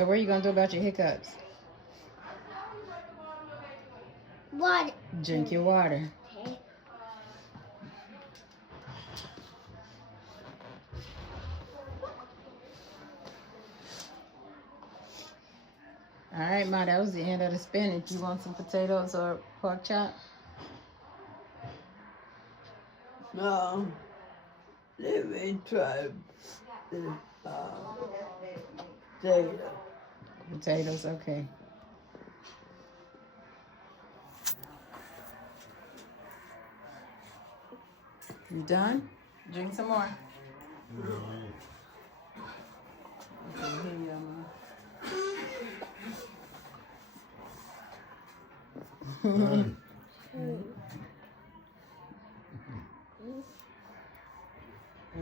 So what are you gonna do about your hiccups? Water. Drink your water. Okay. All right, Ma, that was the end of the spinach. You want some potatoes or pork chop? No. Let me try the potato. Potatoes, okay. You done? Drink some more. Okay, here you go, Ma.